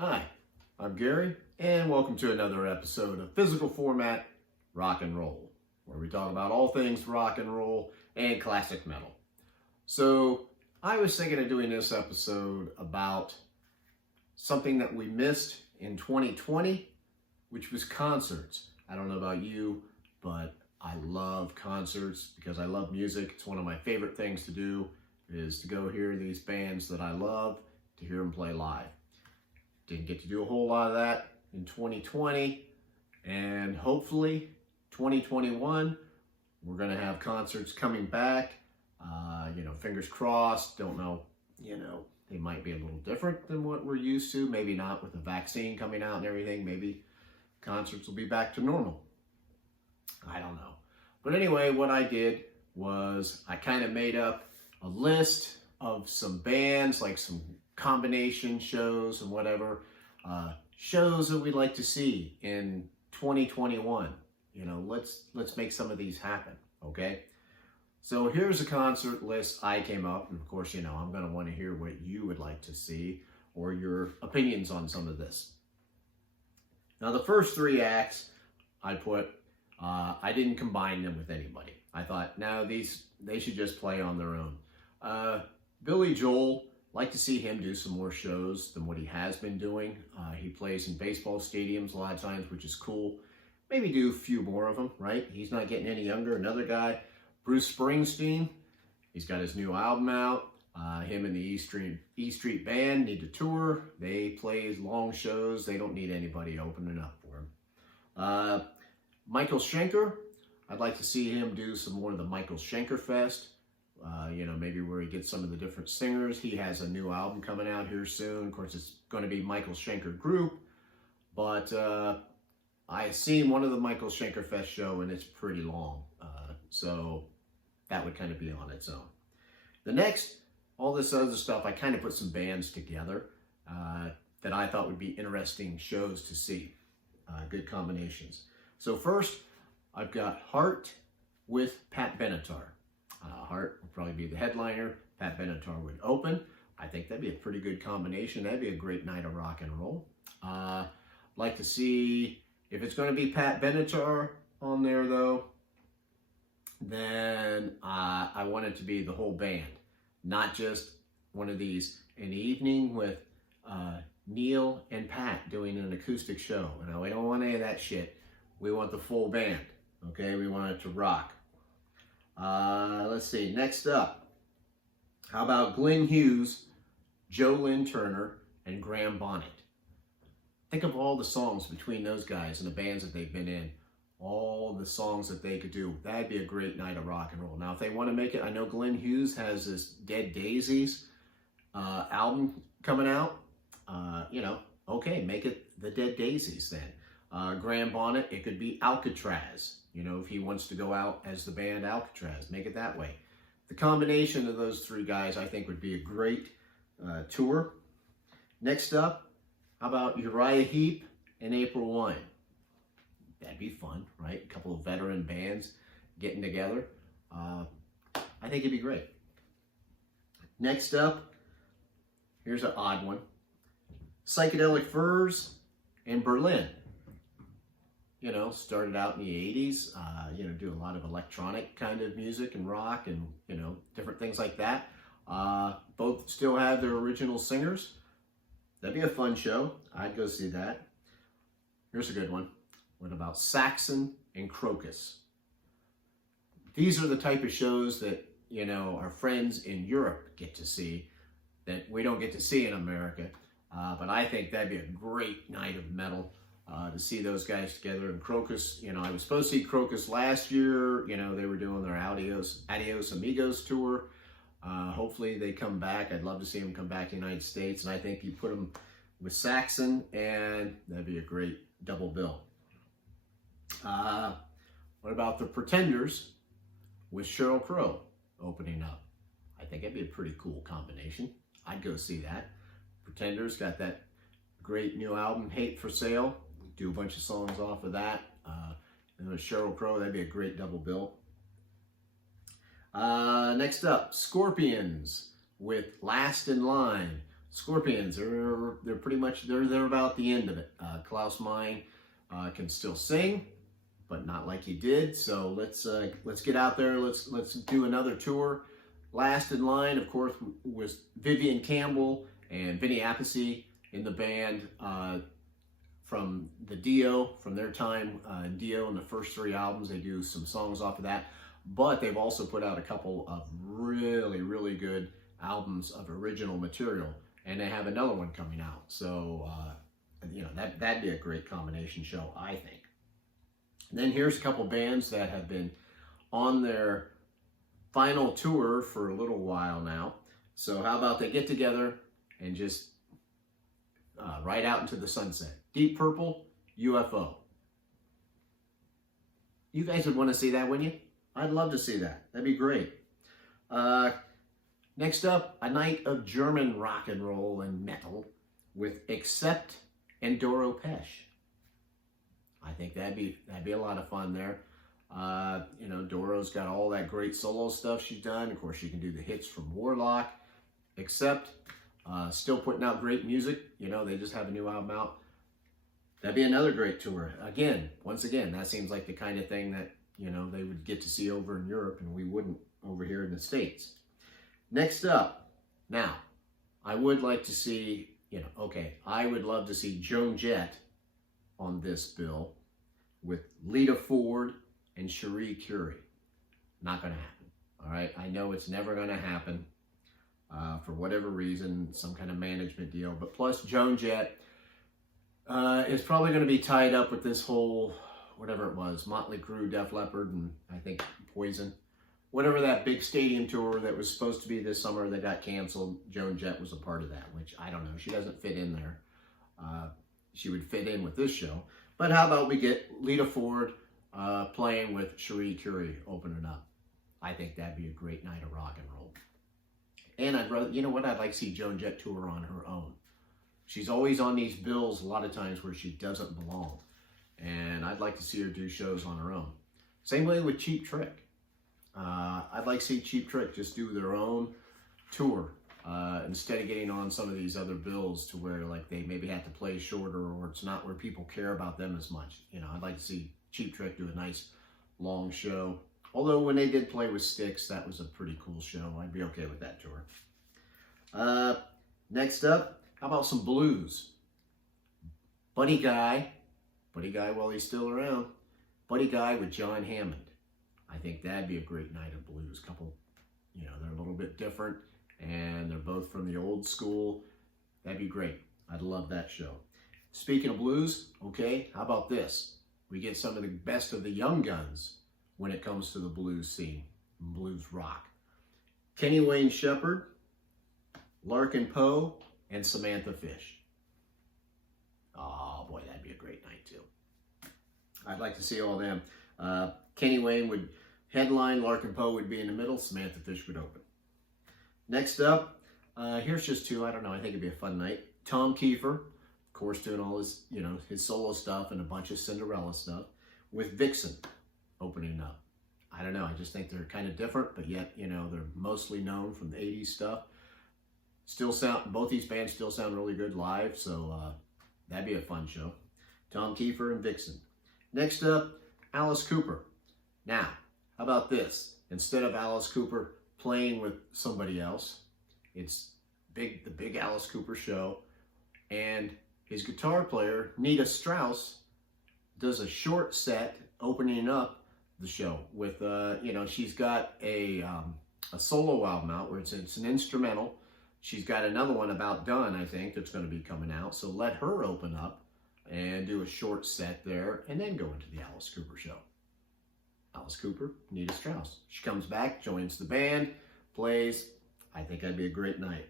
Hi, I'm Gary, and welcome to another episode of Physical Format Rock and Roll, where we talk about all things rock and roll and classic metal. So, I was thinking of doing this episode about something that we missed in 2020, which was concerts. I don't know about you, but I love concerts because I love music. It's one of my favorite things to do is to go hear these bands that I love, to hear them play live. Didn't get to do a whole lot of that in 2020, and hopefully 2021, we're going to have concerts coming back. Fingers crossed. Don't know, they might be a little different than what we're used to. Maybe not with the vaccine coming out and everything. Maybe concerts will be back to normal. I don't know. But anyway, what I did was I kind of made up a list of some bands, like some combination shows and whatever, shows that we'd like to see in 2021. Let's make some of these happen, okay? So here's a concert list I came up, and of course, I'm going to want to hear what you would like to see or your opinions on some of this. Now, the first three acts I put, I didn't combine them with anybody. I thought, no, they should just play on their own. Billy Joel, like to see him do some more shows than what he has been doing. He plays in baseball stadiums a lot of times, which is cool. Maybe do a few more of them, right? He's not getting any younger. Another guy, Bruce Springsteen, he's got his new album out. Him and the E Street Band need to tour. They play long shows. They don't need anybody opening up for him. Michael Schenker, I'd like to see him do some more of the Michael Schenker Fest. Maybe where he gets some of the different singers. He has a new album coming out here soon. Of course, it's going to be Michael Schenker Group, but I seen one of the Michael Schenker Fest show, and it's pretty long, so that would kind of be on its own. The next, all this other stuff, I kind of put some bands together that I thought would be interesting shows to see, good combinations. So first, I've got Heart with Pat Benatar. Heart would probably be the headliner. Pat Benatar would open. I think that'd be a pretty good combination. That'd be a great night of rock and roll. Like to see, if it's going to be Pat Benatar on there though, then I want it to be the whole band, not just one of these in the evening with Neil and Pat doing an acoustic show. Now, we don't want any of that shit. We want the full band, okay? We want it to rock. Let's see, next up, how about Glenn Hughes, Joe Lynn Turner, and Graham Bonnet? Think of all the songs between those guys and the bands that they've been in, all the songs that they could do. That'd be a great night of rock and roll. Now, if they want to make it, I know Glenn Hughes has this Dead Daisies album coming out. Okay, make it the Dead Daisies then. Graham Bonnet, it could be Alcatraz. If he wants to go out as the band Alcatraz, make it that way. The combination of those three guys, I think, would be a great tour. Next up, how about Uriah Heep and April Wine? That'd be fun, right? A couple of veteran bands getting together. I think it'd be great. Next up, here's an odd one. Psychedelic Furs and Berlin. Started out in the 80s, do a lot of electronic kind of music and rock and, different things like that. Both still have their original singers. That'd be a fun show. I'd go see that. Here's a good one. What about Saxon and Crocus? These are the type of shows that, our friends in Europe get to see that we don't get to see in America. But I think that'd be a great night of metal. To see those guys together. And Crocus, I was supposed to see Crocus last year. They were doing their Adios Amigos tour. Hopefully they come back. I'd love to see them come back to the United States. And I think you put them with Saxon, and that'd be a great double bill. What about the Pretenders with Sheryl Crow opening up? I think that'd be a pretty cool combination. I'd go see that. Pretenders got that great new album, Hate for Sale. Do a bunch of songs off of that. And with Sheryl Crow, that'd be a great double bill. Next up, Scorpions with Last in Line. Scorpions, they're pretty much, they're about the end of it. Klaus Meine can still sing, but not like he did. So let's get out there. Let's do another tour. Last in line, of course, was Vivian Campbell and Vinny Appice in the band from the Dio, from their time in Dio in the first 3 albums. They do some songs off of that, but they've also put out a couple of really, really good albums of original material, and they have another one coming out. So, you know, that'd be a great combination show, I think. And then here's a couple bands that have been on their final tour for a little while now. So how about they get together and just ride out into the sunset? Deep Purple, UFO. You guys would want to see that, wouldn't you? I'd love to see that. That'd be great. Next up, a night of German rock and roll and metal with Accept and Doro Pesch. I think that'd be a lot of fun there. You know, Doro's got all that great solo stuff she's done. Of course, she can do the hits from Warlock. Accept, still putting out great music. You know, they just have a new album out. That'd be another great tour. Again, once again, that seems like the kind of thing that, you know, they would get to see over in Europe and we wouldn't over here in the States. Next up, now, I would like to see, you know, okay, I would love to see Joan Jett on this bill with Lita Ford and Cherie Currie. Not going to happen. All right, I know it's never going to happen for whatever reason, some kind of management deal. But plus, Joan Jett is probably going to be tied up with this whole, whatever it was, Motley Crue, Def Leppard, and I think Poison. Whatever that big stadium tour that was supposed to be this summer that got canceled, Joan Jett was a part of that, which I don't know. She doesn't fit in there. She would fit in with this show. But how about we get Lita Ford playing with Cherie Currie opening up? I think that'd be a great night of rock and roll. And I'd rather, you know what, I'd like to see Joan Jett tour on her own. She's always on these bills a lot of times where she doesn't belong. And I'd like to see her do shows on her own. Same way with Cheap Trick. I'd like to see Cheap Trick just do their own tour instead of getting on some of these other bills to where like they maybe have to play shorter or it's not where people care about them as much. You know, I'd like to see Cheap Trick do a nice long show. Although when they did play with Styx, that was a pretty cool show. I'd be okay with that tour. Next up, how about some blues? Buddy Guy while he's still around. Buddy Guy with John Hammond. I think that'd be a great night of blues. Couple, you know, they're a little bit different and they're both from the old school. That'd be great. I'd love that show. Speaking of blues, okay, how about this? We get some of the best of the young guns when it comes to the blues scene, blues rock. Kenny Wayne Shepherd, Larkin Poe, and Samantha Fish. Oh boy, that'd be a great night too. I'd like to see all them. Kenny Wayne would headline, Larkin Poe would be in the middle, Samantha Fish would open. Next up, here's just two, I don't know, I think it'd be a fun night. Tom Kiefer, of course, doing all his, you know, his solo stuff and a bunch of Cinderella stuff, with Vixen opening up. I don't know, I just think they're kind of different, but yet, you know, they're mostly known from the 80s stuff. Still sound, both these bands still sound really good live, so that'd be a fun show. Tom Kiefer and Vixen. Next up, Alice Cooper. Now, how about this? Instead of Alice Cooper playing with somebody else, it's the big Alice Cooper show, and his guitar player, Nita Strauss, does a short set opening up the show with, you know, she's got a solo album out where it's an instrumental. She's got another one about done, I think, that's going to be coming out. So let her open up and do a short set there and then go into the Alice Cooper show. Alice Cooper, Nita Strauss. She comes back, joins the band, plays. I think that'd be a great night.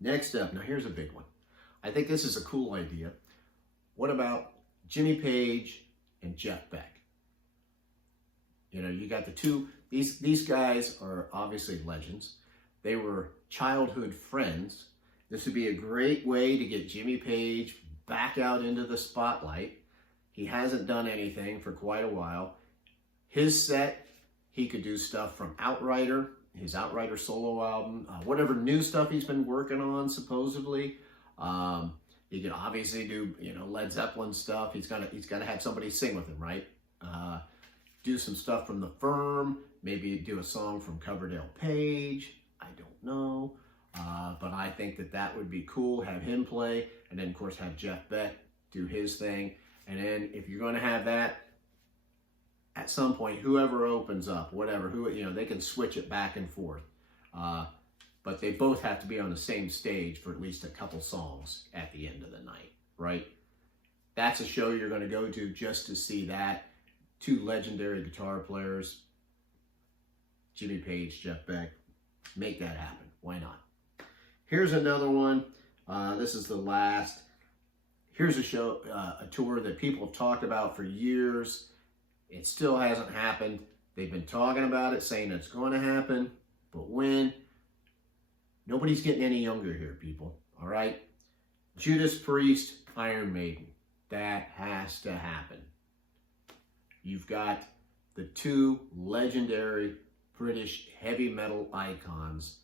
Next up, now here's a big one. I think this is a cool idea. What about Jimmy Page and Jeff Beck? You know, you got the two, these guys are obviously legends. They were childhood friends. This would be a great way to get Jimmy Page back out into the spotlight. He hasn't done anything for quite a while. His set, he could do stuff from Outrider his Outrider solo album, whatever new stuff he's been working on, supposedly. He could obviously do, Led Zeppelin stuff. He's got to have somebody sing with him, right? Do some stuff from The Firm. Maybe do a song from Coverdale Page. I don't know. But I think that would be cool. Have him play. And then, of course, have Jeff Beck do his thing. And then if you're going to have that, at some point, whoever opens up, whatever, they can switch it back and forth. But they both have to be on the same stage for at least a couple songs at the end of the night, right? That's a show you're going to go to just to see that. Two legendary guitar players, Jimmy Page, Jeff Beck. Make that happen. Why not? Here's another one. This is the last. Here's a show, a tour that people have talked about for years. It still hasn't happened. They've been talking about it, saying it's going to happen. But when? Nobody's getting any younger here, people. All right? Judas Priest, Iron Maiden. That has to happen. You've got the two legendary British heavy metal icons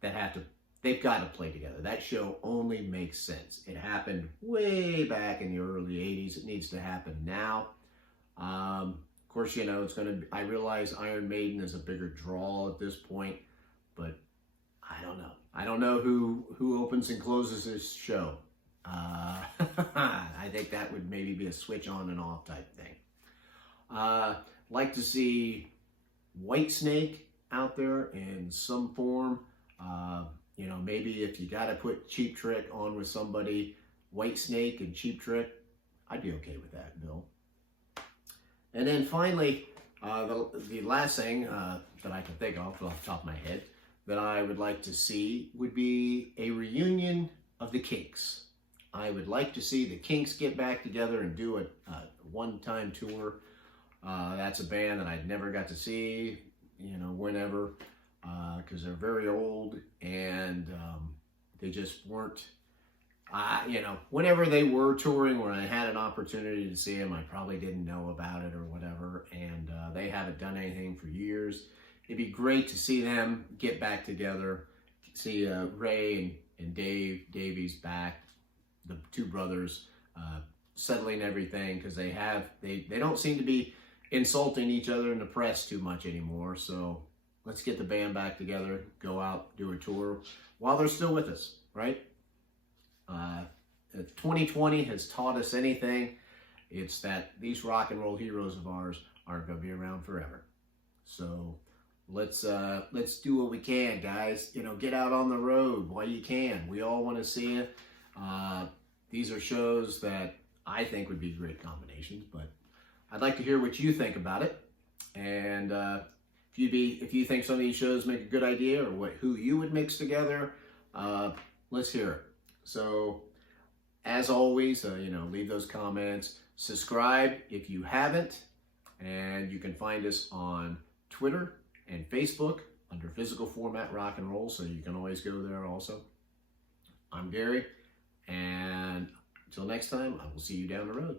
that they've got to play together. That show only makes sense. It happened way back in the early 80s. It needs to happen now. Of course, I realize Iron Maiden is a bigger draw at this point, but I don't know. I don't know who opens and closes this show. I think that would maybe be a switch on and off type thing. Like to see Whitesnake out there in some form. Maybe if you got to put Cheap Trick on with somebody, Whitesnake and Cheap Trick, I'd be okay with that, Bill. And then finally, the last thing that I can think of off the top of my head that I would like to see would be a reunion of the Kinks. I would like to see the Kinks get back together and do a one-time tour. That's a band that I'd never got to see, whenever, because they're very old and they just weren't, whenever they were touring, when I had an opportunity to see them, I probably didn't know about it or whatever, and they haven't done anything for years. It'd be great to see them get back together, see Ray and Davies back, the two brothers, settling everything, because they don't seem to be insulting each other in the press too much anymore. So let's get the band back together, go out, do a tour while they're still with us, right? If 2020 has taught us anything, it's that these rock and roll heroes of ours aren't going to be around forever. So let's do what we can, guys. Get out on the road while you can. We all want to see it. These are shows that I think would be great combinations, but I'd like to hear what you think about it. And if you think some of these shows make a good idea, or who you would mix together, let's hear it. So, as always, leave those comments. Subscribe if you haven't, and you can find us on Twitter and Facebook under Physical Format Rock and Roll, so you can always go there also. I'm Gary, and until next time, I will see you down the road.